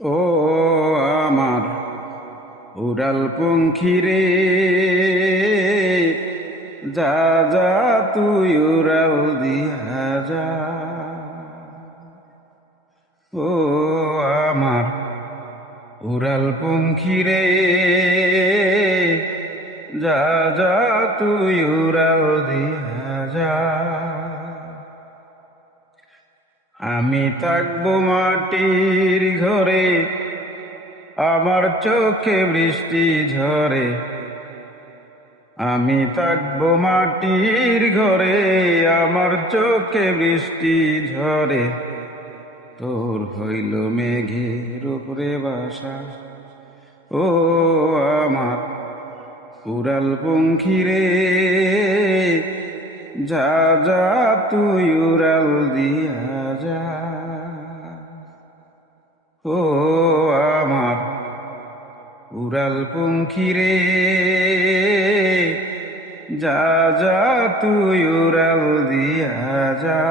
ও আমার উড়াল পঙ্খী রে, যা যা তুই উড়াল দিয়া যা। ও আমার উড়াল পঙ্খী রে, যা যা তুই উড়াল দিয়া যা। আমি থাকবো মাটির ঘরে, আমার চোখে বৃষ্টি ঝরে। আমি থাকবো মাটির ঘরে, আমার চোখে বৃষ্টি ঝরে। তোর হইল মেঘের উপরে বাসা। ও আমার উড়াল পঙ্খী রে, যা যা তুই উড়াল দিয়া যা। ও আমার উড়াল পঙ্খী রে, যা যা তুই উড়াল দিয়া যা।